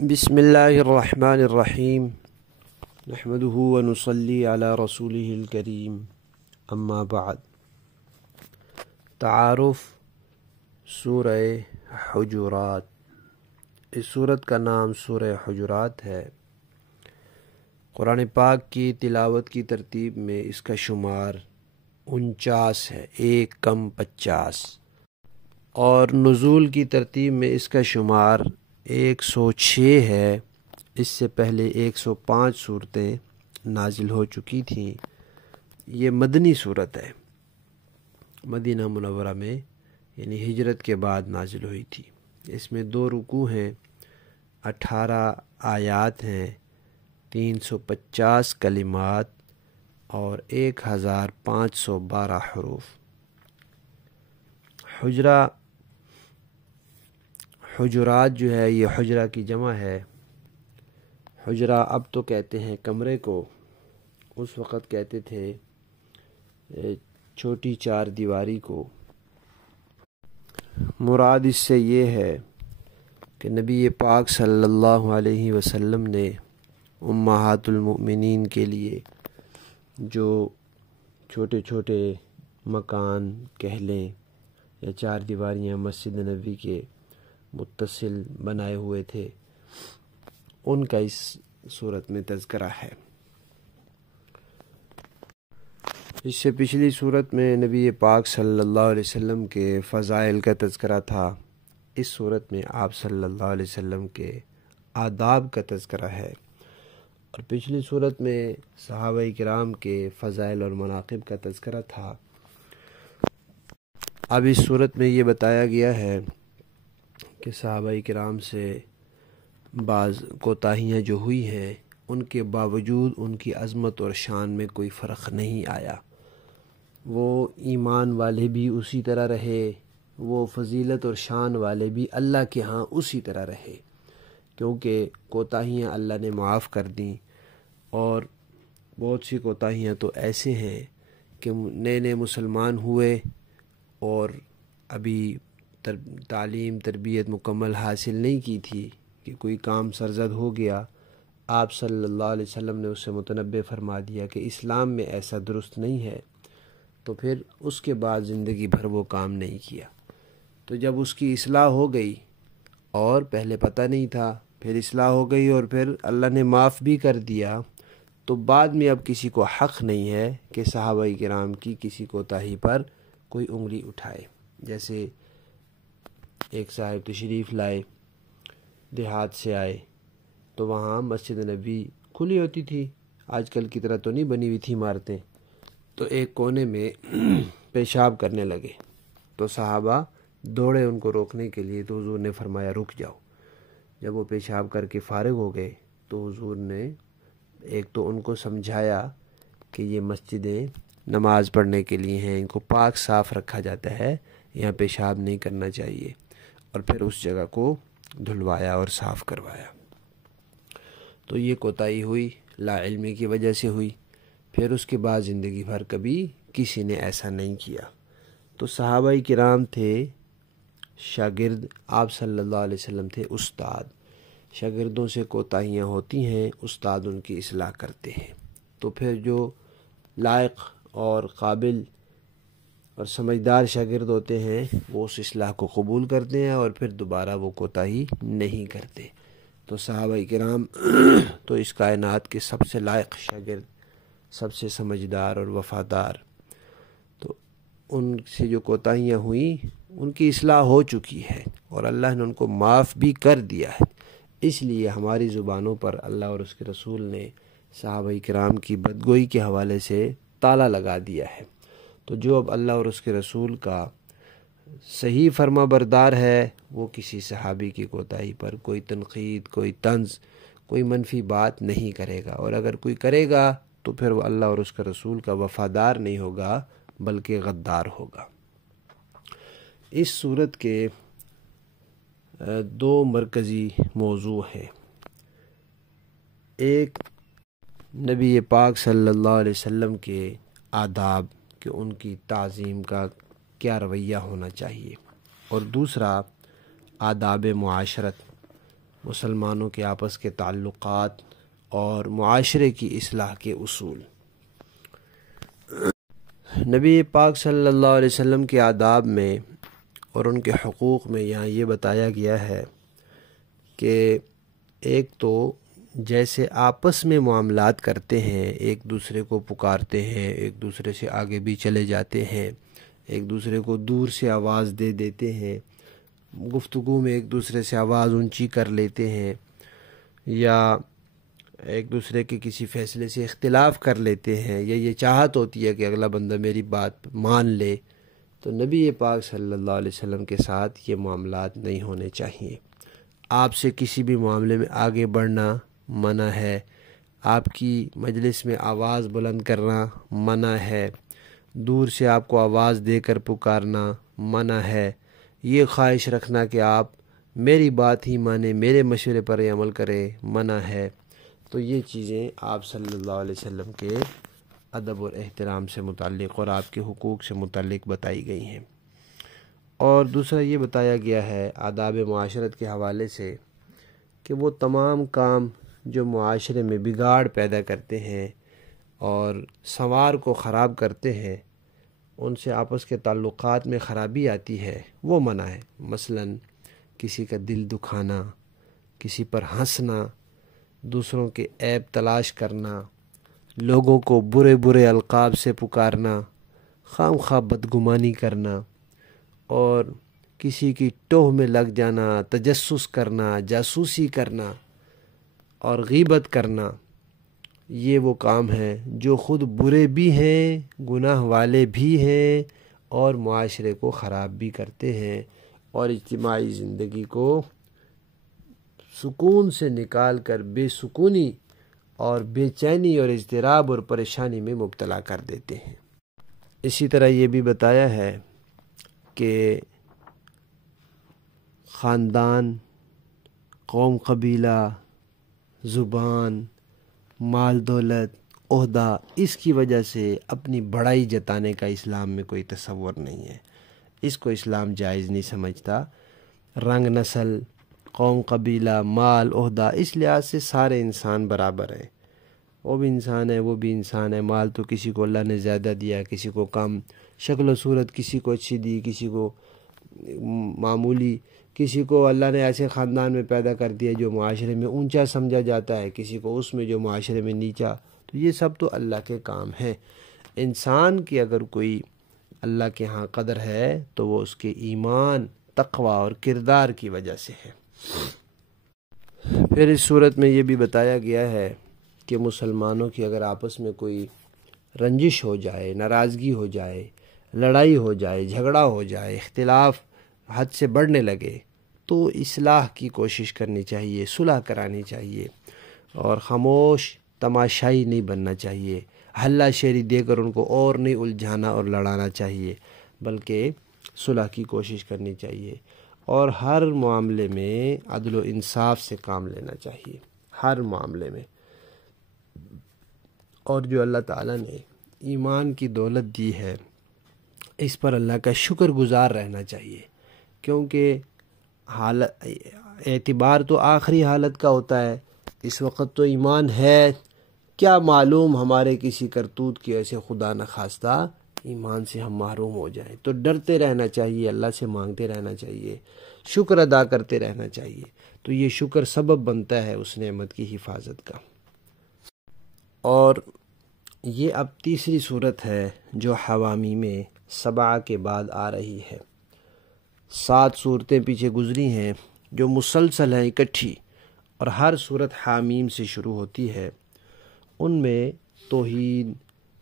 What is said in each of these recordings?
بسم اللہ الرحمن الرحیم نحمده ونصلی علی رسوله الکریم اما بعد۔ تعارف سورہ حجرات۔ اس سورت کا نام سورہ حجرات ہے۔ قرآن پاک کی تلاوت کی ترتیب میں اس کا شمار 49 ہے، 1 کم 50، اور نزول کی ترتیب میں اس کا شمار 106 ہے۔ اس سے پہلے 105 صورتیں نازل ہو چکی تھیں۔ یہ مدنی صورت ہے، مدینہ منورہ میں یعنی ہجرت کے بعد نازل ہوئی تھی۔ اس میں 2 رکوع ہیں، 18 آیات ہیں، 350 کلمات اور 1512 حروف۔ حجرات جو ہے یہ حجرہ کی جمع ہے۔ حجرہ اب تو کہتے ہیں کمرے کو، اس وقت کہتے تھے چھوٹی 4 دیواری کو۔ مراد اس سے یہ ہے کہ نبی پاک صلی اللہ علیہ وسلم نے امہات المؤمنین کے لیے جو چھوٹے چھوٹے مکان کہہ لیں یا 4 دیواریاں مسجد نبوی کے متصل بنائے ہوئے تھے، ان کا اس صورت میں تذکرہ ہے۔ اس سے پچھلی صورت میں نبی پاک صلی اللہ علیہ وسلم کے فضائل کا تذکرہ تھا۔ اس صورت میں آپ صلی اللہ علیہ وسلم کے آداب کا تذکرہ ہے، اور پچھلی صورت میں صحابہ کرام کے فضائل اور مناقب کا تذکرہ تھا۔ اب اس صورت میں یہ بتایا گیا ہے کہ صحابہ کرام سے بعض کوتاہیاں جو ہوئی ہیں، ان کے باوجود ان کی عظمت اور شان میں کوئی فرق نہیں آیا۔ وہ ایمان والے بھی اسی طرح رہے، وہ فضیلت اور شان والے بھی اللہ کے ہاں اسی طرح رہے، کیونکہ کوتاہیاں اللہ نے معاف کر دیں۔ اور بہت سی کوتاہیاں تو ایسے ہیں کہ نئے مسلمان ہوئے اور ابھی تعلیم تربیت مکمل حاصل نہیں کی تھی کہ کوئی کام سرزد ہو گیا، آپ صلی اللہ علیہ وسلم نے اس سے متنبہ فرما دیا کہ اسلام میں ایسا درست نہیں ہے، تو پھر اس کے بعد زندگی بھر وہ کام نہیں کیا۔ تو جب اس کی اصلاح ہو گئی اور پہلے پتہ نہیں تھا، پھر اصلاح ہو گئی اور پھر اللہ نے معاف بھی کر دیا، تو بعد میں اب کسی کو حق نہیں ہے کہ صحابہ کرام کی کسی کوتاہی پر کوئی انگلی اٹھائے۔ جیسے ایک صاحب تشریف لائے، دیہات سے آئے، تو وہاں مسجد نبوی کھلی ہوتی تھی، آج کل کی طرح تو نہیں بنی ہوئی تھی عمارتیں، تو ایک کونے میں پیشاب کرنے لگے، تو صحابہ دوڑے ان کو روکنے کے لیے، تو حضور نے فرمایا رک جاؤ۔ جب وہ پیشاب کر کے فارغ ہو گئے تو حضور نے ایک تو ان کو سمجھایا کہ یہ مسجدیں نماز پڑھنے کے لیے ہیں، ان کو پاک صاف رکھا جاتا ہے، یہاں پیشاب نہیں کرنا چاہیے، اور پھر اس جگہ کو دھلوایا اور صاف کروایا۔ تو یہ کوتاہی ہوئی، لا علمی کی وجہ سے ہوئی، پھر اس کے بعد زندگی بھر کبھی کسی نے ایسا نہیں کیا۔ تو صحابہ کرام تھے شاگرد، آپ صلی اللہ علیہ وسلم تھے استاد۔ شاگردوں سے کوتاہیاں ہوتی ہیں، استاد ان کی اصلاح کرتے ہیں، تو پھر جو لائق اور قابل اور سمجھدار شاگرد ہوتے ہیں وہ اس اصلاح کو قبول کرتے ہیں اور پھر دوبارہ وہ کوتاہی نہیں کرتے۔ تو صحابہ کرام تو اس کائنات کے سب سے لائق شاگرد، سب سے سمجھدار اور وفادار، تو ان سے جو کوتاہیاں ہوئیں ان کی اصلاح ہو چکی ہے اور اللہ نے ان کو معاف بھی کر دیا ہے۔ اس لیے ہماری زبانوں پر اللہ اور اس کے رسول نے صحابہ کرام کی بدگوئی کے حوالے سے تالا لگا دیا ہے۔ تو جو اب اللہ اور اس کے رسول کا صحیح فرما بردار ہے، وہ کسی صحابی کی کوتاہی پر کوئی تنقید، کوئی طنز، کوئی منفی بات نہیں کرے گا، اور اگر کوئی کرے گا تو پھر وہ اللہ اور اس کے رسول کا وفادار نہیں ہوگا بلکہ غدار ہوگا۔ اس صورت کے 2 مرکزی موضوع ہیں۔ ایک نبی پاک صلی اللہ علیہ وسلم کے آداب کہ ان کی تعظیم کا کیا رویہ ہونا چاہیے، اور دوسرا آداب معاشرت مسلمانوں کے آپس کے تعلقات اور معاشرے کی اصلاح کے اصول۔ نبی پاک صلی اللہ علیہ وسلم کے آداب میں اور ان کے حقوق میں یہاں یہ بتایا گیا ہے کہ ایک تو جیسے آپس میں معاملات کرتے ہیں، ایک دوسرے کو پکارتے ہیں، ایک دوسرے سے آگے بھی چلے جاتے ہیں، ایک دوسرے کو دور سے آواز دے دیتے ہیں، گفتگو میں ایک دوسرے سے آواز اونچی کر لیتے ہیں، یا ایک دوسرے کے کسی فیصلے سے اختلاف کر لیتے ہیں، یا یہ چاہت ہوتی ہے کہ اگلا بندہ میری بات مان لے، تو نبی پاک صلی اللہ علیہ وسلم کے ساتھ یہ معاملات نہیں ہونے چاہیے۔ آپ سے کسی بھی معاملے میں آگے بڑھنا منع ہے، آپ کی مجلس میں آواز بلند کرنا منع ہے، دور سے آپ کو آواز دے کر پکارنا منع ہے، یہ خواہش رکھنا کہ آپ میری بات ہی مانیں، میرے مشورے پر عمل کریں منع ہے۔ تو یہ چیزیں آپ صلی اللہ علیہ وسلم کے ادب اور احترام سے متعلق اور آپ کے حقوق سے متعلق بتائی گئی ہیں۔ اور دوسرا یہ بتایا گیا ہے آداب معاشرت کے حوالے سے کہ وہ تمام کام جو معاشرے میں بگاڑ پیدا کرتے ہیں اور سنوار کو خراب کرتے ہیں، ان سے آپس کے تعلقات میں خرابی آتی ہے، وہ منع ہے۔ مثلاً کسی کا دل دکھانا، کسی پر ہنسنا، دوسروں کے عیب تلاش کرنا، لوگوں کو برے برے القاب سے پکارنا، خام خواہ بدگمانی کرنا، اور کسی کی ٹوہ میں لگ جانا، تجسس کرنا، جاسوسی کرنا اور غیبت کرنا، یہ وہ کام ہیں جو خود برے بھی ہیں، گناہ والے بھی ہیں، اور معاشرے کو خراب بھی کرتے ہیں، اور اجتماعی زندگی کو سکون سے نکال کر بے سکونی اور بے چینی اور اضطراب اور پریشانی میں مبتلا کر دیتے ہیں۔ اسی طرح یہ بھی بتایا ہے کہ خاندان، قوم، قبیلہ، زبان، مال دولت، عہدہ، اس کی وجہ سے اپنی بڑائی جتانے کا اسلام میں کوئی تصور نہیں ہے، اس کو اسلام جائز نہیں سمجھتا۔ رنگ، نسل، قوم، قبیلہ، مال، عہدہ، اس لحاظ سے سارے انسان برابر ہیں، وہ بھی انسان ہے، وہ بھی انسان ہے۔ مال تو کسی کو اللہ نے زیادہ دیا، کسی کو کم، شکل و صورت کسی کو اچھی دی، کسی کو معمولی، کسی کو اللہ نے ایسے خاندان میں پیدا کر دیا جو معاشرے میں اونچا سمجھا جاتا ہے، کسی کو اس میں جو معاشرے میں نیچا۔ تو یہ سب تو اللہ کے کام ہیں۔ انسان کی اگر کوئی اللہ کے ہاں قدر ہے تو وہ اس کے ایمان، تقوی اور کردار کی وجہ سے ہے۔ پھر اس صورت میں یہ بھی بتایا گیا ہے کہ مسلمانوں کی اگر آپس میں کوئی رنجش ہو جائے، ناراضگی ہو جائے، لڑائی ہو جائے، جھگڑا ہو جائے، اختلاف حد سے بڑھنے لگے، تو اصلاح کی کوشش کرنی چاہیے، صلح کرانی چاہیے، اور خاموش تماشائی نہیں بننا چاہیے، ہلہ شیری دے کر ان کو اور نہیں الجھانا اور لڑانا چاہیے، بلکہ صلح کی کوشش کرنی چاہیے، اور ہر معاملے میں عدل و انصاف سے کام لینا چاہیے، ہر معاملے میں۔ اور جو اللہ تعالیٰ نے ایمان کی دولت دی ہے، اس پر اللہ کا شکر گزار رہنا چاہیے، کیونکہ اعتبار تو آخری حالت کا ہوتا ہے۔ اس وقت تو ایمان ہے، کیا معلوم ہمارے کسی کرتوت کی ایسے خدا نخواستہ ایمان سے ہم محروم ہو جائیں، تو ڈرتے رہنا چاہیے، اللہ سے مانگتے رہنا چاہیے، شکر ادا کرتے رہنا چاہیے، تو یہ شکر سبب بنتا ہے اس نعمت کی حفاظت کا۔ اور یہ اب تیسری صورت ہے جو حوامیم 7 کے بعد آ رہی ہے۔ 7 صورتیں پیچھے گزری ہیں جو مسلسل ہیں اکٹھی، اور ہر صورت حامیم سے شروع ہوتی ہے۔ ان میں توحید،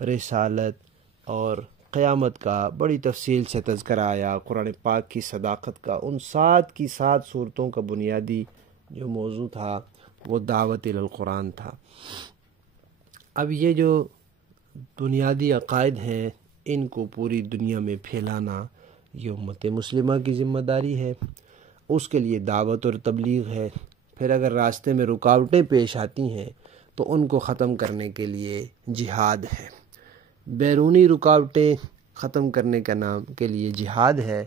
رسالت اور قیامت کا بڑی تفصیل سے تذکرہ آیا، قرآن پاک کی صداقت کا۔ ان 7 کی 7 صورتوں کا بنیادی جو موضوع تھا وہ دعوت القرآن تھا۔ اب یہ جو بنیادی عقائد ہیں، ان کو پوری دنیا میں پھیلانا یہ امت مسلمہ کی ذمہ داری ہے، اس کے لیے دعوت اور تبلیغ ہے۔ پھر اگر راستے میں رکاوٹیں پیش آتی ہیں تو ان کو ختم کرنے کے لیے جہاد ہے۔ بیرونی رکاوٹیں ختم کرنے کا نام کے لیے جہاد ہے۔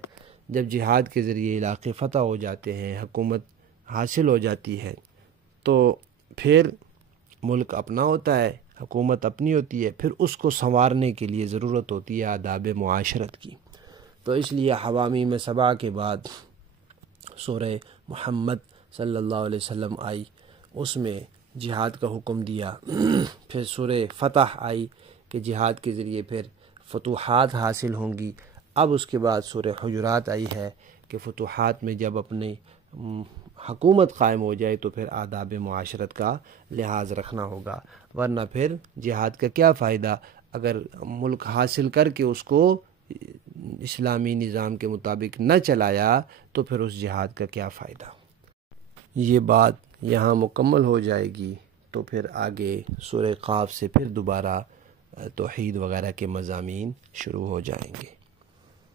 جب جہاد کے ذریعے علاقے فتح ہو جاتے ہیں، حکومت حاصل ہو جاتی ہے تو پھر ملک اپنا ہوتا ہے، حکومت اپنی ہوتی ہے، پھر اس کو سنوارنے کے لیے ضرورت ہوتی ہے آداب معاشرت کی۔ تو اس لیے حوامیم سبع کے بعد سورہ محمد صلی اللہ علیہ وسلم آئی، اس میں جہاد کا حکم دیا۔ پھر سورہ فتح آئی کہ جہاد کے ذریعے پھر فتوحات حاصل ہوں گی۔ اب اس کے بعد سورہ حجرات آئی ہے کہ فتوحات میں جب اپنی حکومت قائم ہو جائے تو پھر آداب معاشرت کا لحاظ رکھنا ہوگا، ورنہ پھر جہاد کا کیا فائدہ اگر ملک حاصل کر کے اس کو اسلامی نظام کے مطابق نہ چلایا تو پھر اس جہاد کا کیا فائدہ۔ یہ بات یہاں مکمل ہو جائے گی تو پھر آگے سورہ قاف سے پھر دوبارہ توحید وغیرہ کے مضامین شروع ہو جائیں گے۔